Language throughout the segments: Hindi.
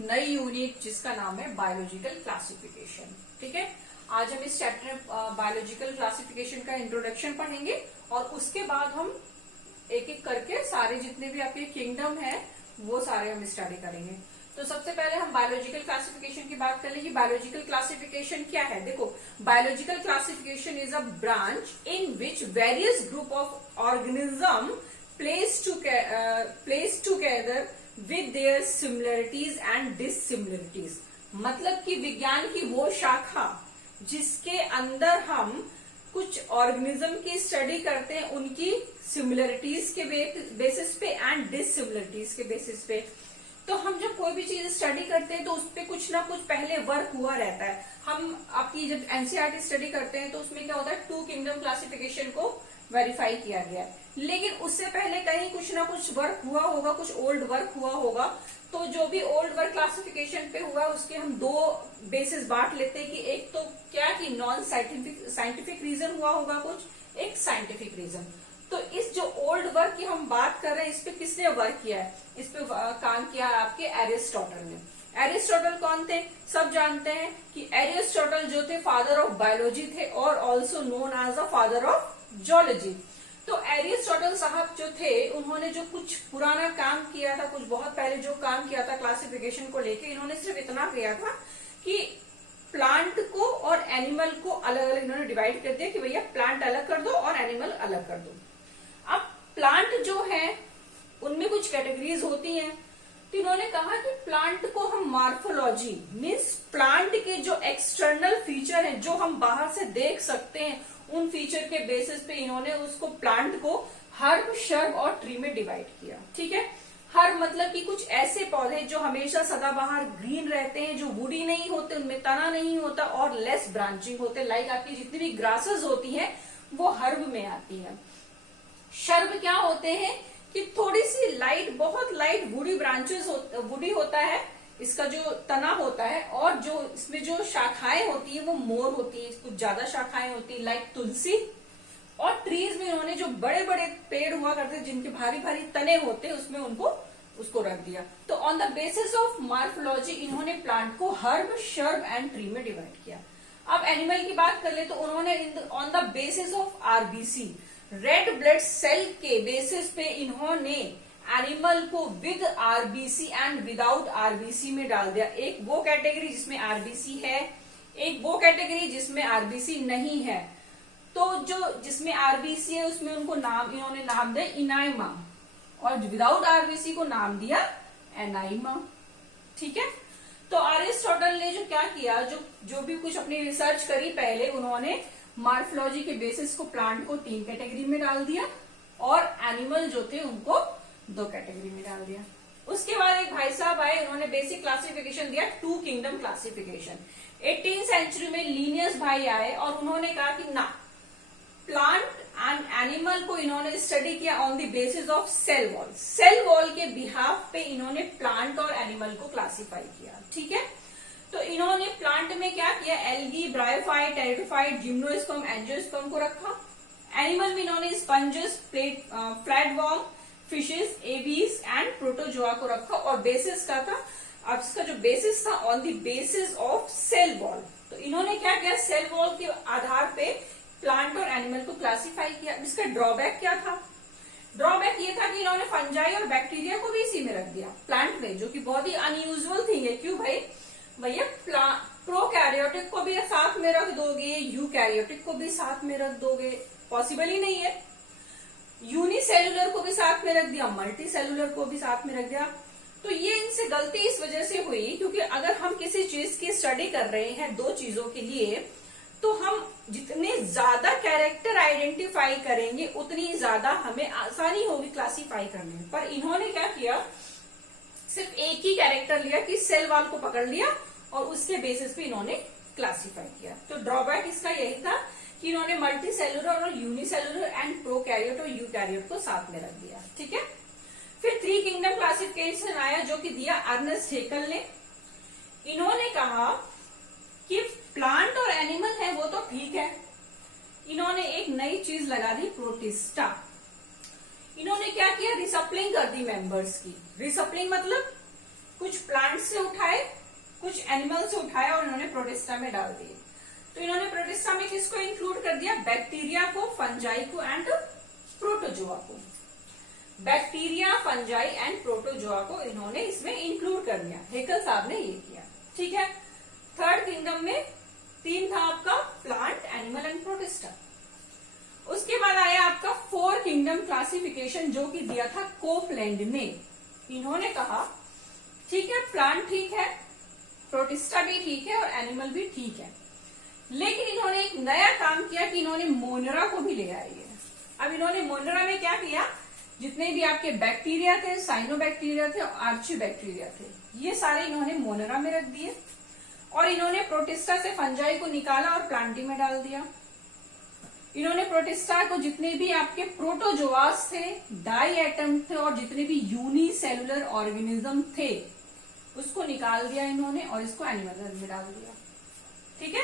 नई यूनिट जिसका नाम है बायोलॉजिकल क्लासिफिकेशन। ठीक है, आज हम इस चैप्टर में बायोलॉजिकल क्लासिफिकेशन का इंट्रोडक्शन पढ़ेंगे और उसके बाद हम एक एक करके सारे जितने भी आपके किंगडम है वो सारे हम स्टडी करेंगे। तो सबसे पहले हम बायोलॉजिकल क्लासिफिकेशन की बात कर लेंगे। बायोलॉजिकल क्लासिफिकेशन क्या है? देखो, biological classification is a branch in which various group of organism placed together with their similarities and dissimilarities। मतलब कि विज्ञान की वो शाखा जिसके अंदर हम कुछ ऑर्गेनिज्म की स्टडी करते हैं उनकी सिमिलरिटीज के बेसिस पे एंड डिससिमिलरिटीज के बेसिस पे। तो हम जब कोई भी चीज स्टडी करते हैं तो उस पर कुछ ना कुछ पहले वर्क हुआ रहता है। हम आपकी जब एनसीईआरटी स्टडी करते हैं तो उसमें क्या होता है, टू किंगडम क्लासिफिकेशन को वेरीफाई किया गया है, लेकिन उससे पहले कहीं कुछ ना कुछ वर्क हुआ होगा, कुछ ओल्ड वर्क हुआ होगा। तो जो भी ओल्ड वर्क क्लासिफिकेशन पे हुआ उसके हम दो बेसिस बांट लेते हैं कि एक तो क्या कि नॉन साइंटिफिक रीजन हुआ होगा, कुछ एक साइंटिफिक रीजन। तो इस जो ओल्ड वर्क की हम बात कर रहे हैं इस पे किसने वर्क किया है? इस पे काम किया है आपके एरिस्टोटल ने। एरिस्टोटल कौन थे? सब जानते हैं कि एरिस्टोटल जो थे फादर ऑफ बायोलॉजी थे और also known as the father of zoology. तो एरिस्टोटल साहब जो थे उन्होंने जो कुछ पुराना काम किया था, कुछ बहुत पहले जो काम किया था क्लासिफिकेशन को लेके, इन्होंने सिर्फ इतना किया था कि प्लांट को और एनिमल को अलग अलग इन्होंने डिवाइड कर दिया कि भैया प्लांट अलग कर दो और एनिमल अलग कर दो। अब प्लांट जो है उनमें कुछ कैटेगरीज होती हैं, तो इन्होंने कहा कि प्लांट को हम मार्फोलॉजी मीन्स प्लांट के जो एक्सटर्नल फीचर हैं जो हम बाहर से देख सकते हैं उन फीचर के बेसिस पे इन्होंने उसको प्लांट को हर्ब, शर्ब और ट्री में डिवाइड किया। ठीक है, हर्ब मतलब कि कुछ ऐसे पौधे जो हमेशा सदाबहार ग्रीन रहते हैं, जो वुडी नहीं होते, उनमें तना नहीं होता और लेस ब्रांचिंग होते, लाइक आपकी जितनी भी ग्रासेस होती हैं वो हर्ब में आती है। शर्ब क्या होते हैं कि थोड़ी सी लाइट, बहुत लाइट वुडी ब्रांचेस वुडी होता है, इसका जो तना होता है, और जो इसमें जो शाखाएं होती है वो मोर होती है, कुछ ज्यादा शाखाएं होती है लाइक तुलसी। और ट्रीज में उन्होंने जो बड़े बड़े पेड़ हुआ करते जिनके भारी भारी तने होते उसमें उसको रख दिया। तो on the basis of morphology इन्होंने प्लांट को हर्ब, शर्ब एंड ट्री में डिवाइड किया। अब एनिमल की बात कर ले तो उन्होंने on the basis of RBC, red blood cell के बेसिस पे इन्होंने एनिमल को with RBC and without RBC में डाल दिया। एक वो कैटेगरी जिसमें आरबीसी है, एक वो कैटेगरी जिसमें आरबीसी नहीं है। तो जो जिसमें आरबीसी है उसमें इन्होंने नाम दिया इनाइमा, और विदाउट आरबीसी को नाम दिया एनाइमा। ठीक है, तो अरिस्टोटल ने जो क्या किया, जो भी कुछ अपनी रिसर्च करी, पहले उन्होंने मार्फोलॉजी के बेसिस को प्लांट को 3 कैटेगरी में डाल दिया और एनिमल जो थे उनको 2 कैटेगरी में डाल दिया। उसके बाद एक भाई साहब आए, उन्होंने बेसिक क्लासिफिकेशन दिया, two kingdom classification. 18th century में लीनियस भाई आए और उन्होंने कहा कि ना, प्लांट एंड एनिमल को इन्होंने स्टडी किया on the basis of cell wall. Cell wall के बिहाफ पे इन्होंने प्लांट और एनिमल को क्लासिफाई किया। ठीक है, तो इन्होंने प्लांट में क्या किया, algae, bryophyte, pteridophyte, gymnosperm, angiosperm को रखा। एनिमल में इन्होंने sponges, flatworm, fishes, Abies and protozoa को रखा। और बेसिस का था, अब इसका जो बेसिस था on the basis of cell wall. तो इन्होंने क्या किया, सेल वॉल के आधार पे प्लांट और एनिमल को क्लासिफाई किया। इसका ड्रॉबैक क्या था? ड्रॉबैक ये था कि इन्होंने फंजाई और बैक्टीरिया को भी इसी में रख दिया प्लांट में, जो कि बहुत ही अनयूजुअल थिंग है। क्यों भाई? भैया प्रोकैरियोटिक को भी साथ में रख दोगे, यूकैरियोटिक को भी साथ में रख दोगे, पॉसिबल ही नहीं है। यूनिसेलुलर को भी साथ में रख दिया, मल्टी सेलुलर को भी साथ में रख दिया। तो ये इनसे गलती इस वजह से हुई क्योंकि अगर हम किसी चीज की स्टडी कर रहे हैं 2 चीजों के लिए, तो हम जितने ज्यादा कैरेक्टर आइडेंटिफाई करेंगे उतनी ज्यादा हमें आसानी होगी क्लासिफाई करने में। पर इन्होंने क्या किया, सिर्फ एक ही कैरेक्टर लिया कि सेल वॉल को पकड़ लिया और उसके बेसिस पे इन्होंने क्लासिफाई किया। तो ड्रॉबैक इसका यही था कि इन्होंने मल्टी सेलुलर और यूनिसेलुलर एंड प्रोकैरियोट और यूकैरियोट को साथ में रख दिया। ठीक है, फिर 3 किंगडम क्लासिफिकेशन आया जो कि दिया अर्नेस्ट हेकल ने। इन्होंने कहा कि प्लांट और एनिमल है वो तो ठीक है, इन्होंने एक नई चीज लगा दी, प्रोटिस्टा। इन्होंने क्या किया, रिसप्लिंग कर दी मेंबर्स की। रिसप्लिंग मतलब कुछ प्लांट से उठाए, कुछ एनिमल से उठाए और इन्होंने प्रोटिस्टा में डाल दिए। तो इन्होंने प्रोटिस्टा में किसको इंक्लूड कर दिया? बैक्टीरिया को, फंजाई को एंड प्रोटोजोआ को। बैक्टीरिया, फंजाई एंड प्रोटोजोआ को इन्होंने इसमें इंक्लूड कर दिया। हेकल साहब ने ये किया, ठीक है। थर्ड किंगडम में 3 था आपका, प्लांट, एनिमल एंड प्रोटिस्टा। उसके बाद आया आपका 4 किंगडम क्लासिफिकेशन, जो कि दिया था कोपलैंड ने। इन्होंने कहा ठीक है, प्लांट ठीक है, प्रोटिस्टा भी ठीक है और एनिमल भी ठीक है, लेकिन इन्होंने एक नया काम किया कि इन्होंने मोनरा को भी ले आए। अब इन्होंने मोनरा में क्या किया, जितने भी आपके बैक्टीरिया थे, साइनोबैक्टीरिया थे और आर्चीबैक्टीरिया थे, ये सारे इन्होंने मोनरा में रख दिए और इन्होंने प्रोटिस्टा से फंजाई को निकाला और प्लांटी में डाल दिया। इन्होंने प्रोटिस्टा को जितने भी आपके प्रोटोजोआस थे, डाई एटम थे और जितने भी यूनिसेलुलर ऑर्गेनिज्म थे उसको निकाल दिया इन्होंने और इसको एनिमल में डाल दिया, ठीक है।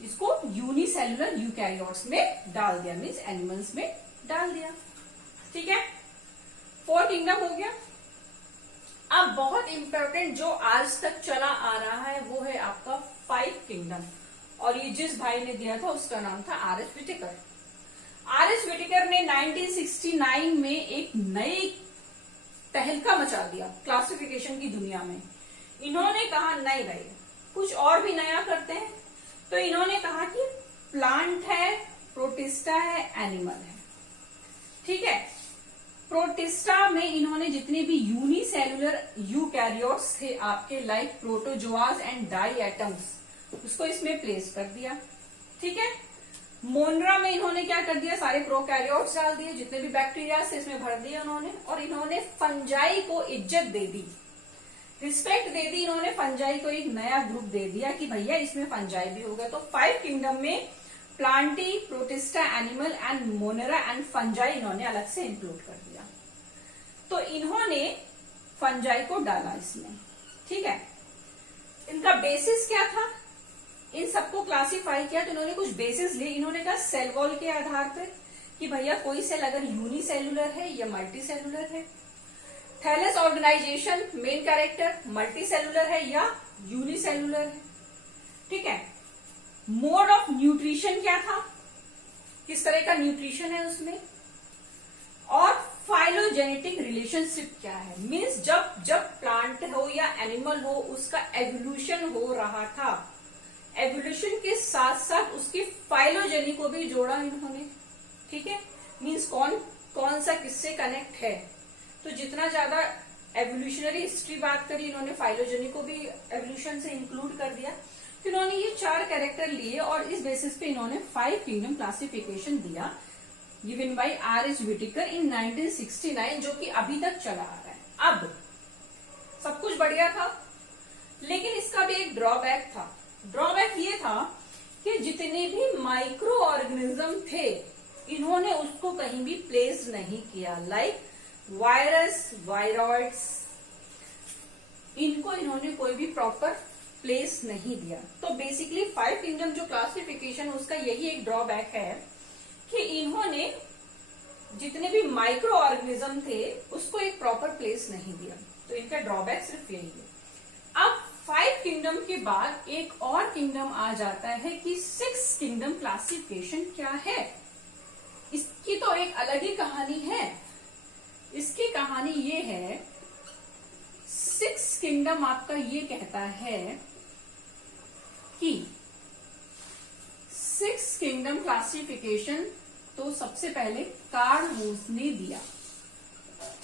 इसको यूनिसेलुलर यूकैरियोट्स में डाल दिया, मीन्स एनिमल्स में डाल दिया, ठीक है। 4 किंगडम हो गया। अब बहुत इंपॉर्टेंट जो आज तक चला आ रहा है वो है आपका 5 किंगडम, और ये जिस भाई ने दिया था उसका नाम था आर.एच. व्हिटेकर। आर.एच. व्हिटेकर ने 1969 में एक नई तहलका मचा दिया क्लासिफिकेशन की दुनिया में। इन्होंने कहा नहीं भाई, कुछ और भी नया करते हैं। तो इन्होंने कहा कि प्लांट है, प्रोटिस्टा है, एनिमल है, ठीक है। प्रोटिस्टा में इन्होंने जितने भी यूनिसेलुलर यूकैरियोट्स थे आपके, लाइक प्रोटोजोआस एंड डाई एटम्स, उसको इसमें प्लेस कर दिया, ठीक है। मोनरा में इन्होंने क्या कर दिया, सारे प्रोकैरियोट्स डाल दिए, जितने भी बैक्टीरिया थे इसमें भर दिए उन्होंने, और इन्होंने फंजाई को इज्जत दे दी, रिस्पेक्ट दे दी। इन्होंने फंजाई को एक नया ग्रुप दे दिया कि भैया इसमें फंजाई भी होगा। तो 5 किंगडम में Plantae, protista, animal and मोनरा and fungi इन्होंने अलग से इंक्लूड कर दिया। तो इन्होंने फंजाई को डाला इसमें, ठीक है। इनका बेसिस क्या था, इन सबको क्लासिफाई किया तो इन्होंने कुछ बेसिस लिए। इन्होंने कहा सेल वॉल के आधार पर कि भैया कोई सेल अगर यूनिसेलुलर है या मल्टी सेलुलर है। Thallus organisation, main character multicellular है या यूनिसेलुलर है, ठीक है। मोड ऑफ न्यूट्रिशन क्या था, किस तरह का न्यूट्रिशन है उसमें, और फाइलोजेनेटिक रिलेशनशिप क्या है, मीन्स जब प्लांट हो या एनिमल हो उसका एवोल्यूशन हो रहा था, एवोल्यूशन के साथ साथ उसकी फाइलोजेनी को भी जोड़ा इन्होंने, ठीक है। मीन्स कौन सा किससे कनेक्ट है। तो जितना ज्यादा एवोल्यूशनरी हिस्ट्री बात करी, इन्होंने फाइलोजेनी को भी एवोल्यूशन से इंक्लूड कर दिया। तो इन्होंने ये 4 कैरेक्टर लिए और इस बेसिस पे इन्होंने 5 किंगडम क्लासिफिकेशन दिया, गिवन बाय आर.एच. व्हिटेकर इन 1969, जो कि अभी तक चला आ रहा है। अब सब कुछ बढ़िया था, लेकिन इसका भी एक ड्रॉबैक था। ड्रॉबैक ये था कि जितने भी माइक्रो ऑर्गेनिज्म थे इन्होंने उसको कहीं भी प्लेस नहीं किया, लाइक वायरस, वायरॉइड्स, इनको इन्होंने कोई भी प्रॉपर प्लेस नहीं दिया। तो बेसिकली 5 किंगडम जो क्लासिफिकेशन, उसका यही एक ड्रॉबैक है कि इन्होंने जितने भी माइक्रो ऑर्गेनिज्म थे उसको एक प्रॉपर प्लेस नहीं दिया। तो इनका ड्रॉबैक सिर्फ यही है। अब 5 किंगडम के बाद एक और किंगडम आ जाता है कि 6 किंगडम क्लासिफिकेशन क्या है। इसकी तो एक अलग ही कहानी है। इसकी कहानी ये है, 6 किंगडम आपका ये कहता है कि 6 किंगडम क्लासिफिकेशन तो सबसे पहले कार्ल वुड्स ने दिया,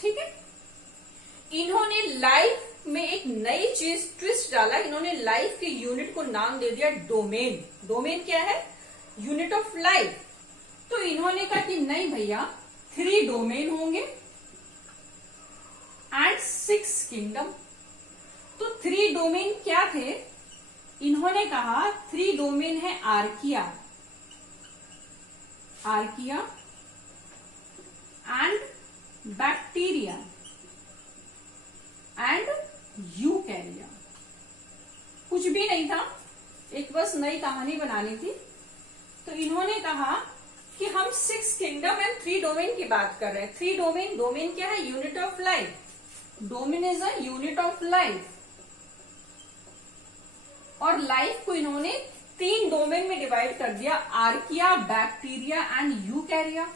ठीक है। इन्होंने लाइफ में एक नई चीज ट्विस्ट डाला। इन्होंने लाइफ के यूनिट को नाम दे दिया डोमेन। डोमेन क्या है, यूनिट ऑफ लाइफ। तो इन्होंने कहा कि नहीं भैया, 3 डोमेन होंगे एंड 6 किंगडम। तो 3 डोमेन क्या थे, इन्होंने कहा 3 डोमेन है archaea, archaea and bacteria and यूकैरिया। कुछ भी नहीं था, एक बस नई कहानी बनानी थी। तो इन्होंने कहा कि हम 6 किंगडम एंड 3 डोमेन की बात कर रहे हैं। 3 डोमेन, डोमेन क्या है, unit of life. Domain is a unit of life. और लाइफ को इन्होंने 3 डोमेन में डिवाइड कर दिया, आर्किया, बैक्टीरिया एंड यूकैरिया।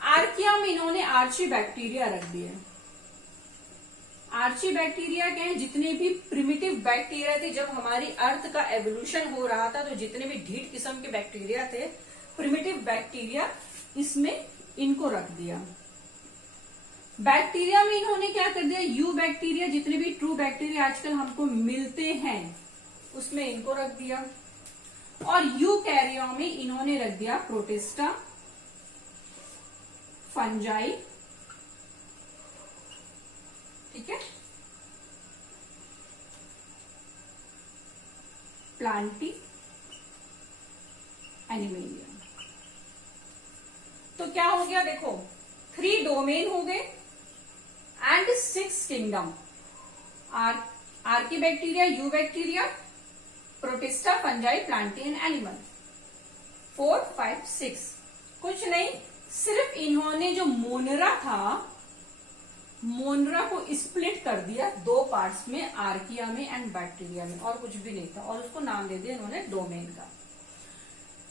आर्किया में इन्होंने आर्ची बैक्टीरिया रख दिए। आर्ची बैक्टीरिया क्या है, जितने भी प्रिमिटिव बैक्टीरिया थे, जब हमारी अर्थ का एवोल्यूशन हो रहा था तो जितने भी ढीठ किस्म के बैक्टीरिया थे, प्रिमिटिव बैक्टीरिया, इसमें इनको रख दिया। बैक्टीरिया में इन्होंने क्या कर दिया, यू बैक्टीरिया, जितने भी ट्रू बैक्टीरिया आजकल हमको मिलते हैं उसमें इनको रख दिया। और यूकैरिया में इन्होंने रख दिया प्रोटिस्टा, फंजाई, ठीक है, प्लांटी, एनिमेलिया। तो क्या हो गया देखो, 3 डोमेन हो गए and 6 kingdom, Archie bacteria, you bacteria, protista, fungi, Plantae and animal. 4, 5, 6। कुछ नहीं, सिर्फ इन्होंने जो मोनरा था, मोनरा को स्प्लिट कर दिया 2 पार्ट्स में, आर्किया में एंड बैक्टीरिया में, और कुछ भी नहीं था, और उसको नाम दे दिया इन्होंने डोमेन का।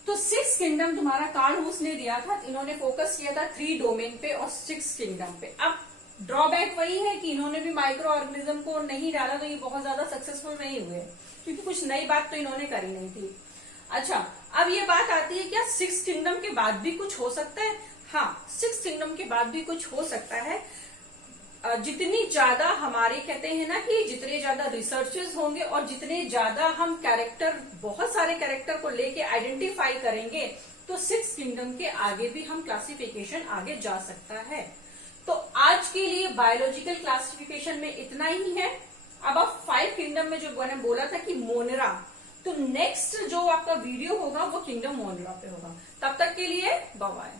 तो 6 किंगडम तुम्हारा कार्ल हुस ने दिया था, इन्होंने फोकस किया था 3 डोमेन पे और 6 किंगडम पे। अब ड्रॉबैक वही है कि इन्होंने भी माइक्रो ऑर्गेनिज्म को नहीं डाला, तो ये बहुत ज्यादा सक्सेसफुल नहीं हुए, क्योंकि कुछ नई बात तो इन्होंने करी नहीं थी। अच्छा, अब ये बात आती है, क्या 6 किंगडम के बाद भी कुछ हो सकता है? हाँ, 6 किंगडम के बाद भी कुछ हो सकता है। जितनी ज्यादा हमारे कहते हैं ना कि जितने ज्यादा रिसर्चेस होंगे और जितने ज्यादा हम कैरेक्टर, बहुत सारे कैरेक्टर को लेके आइडेंटिफाई करेंगे, तो 6 किंगडम के आगे भी हम क्लासिफिकेशन आगे जा सकता है। तो आज के लिए बायोलॉजिकल क्लासिफिकेशन में इतना ही है। अब आप 5 किंगडम में जो मैंने बोला था कि मोनरा, तो नेक्स्ट जो आपका वीडियो होगा वो किंगडम मोनरा पे होगा। तब तक के लिए बाय बाय।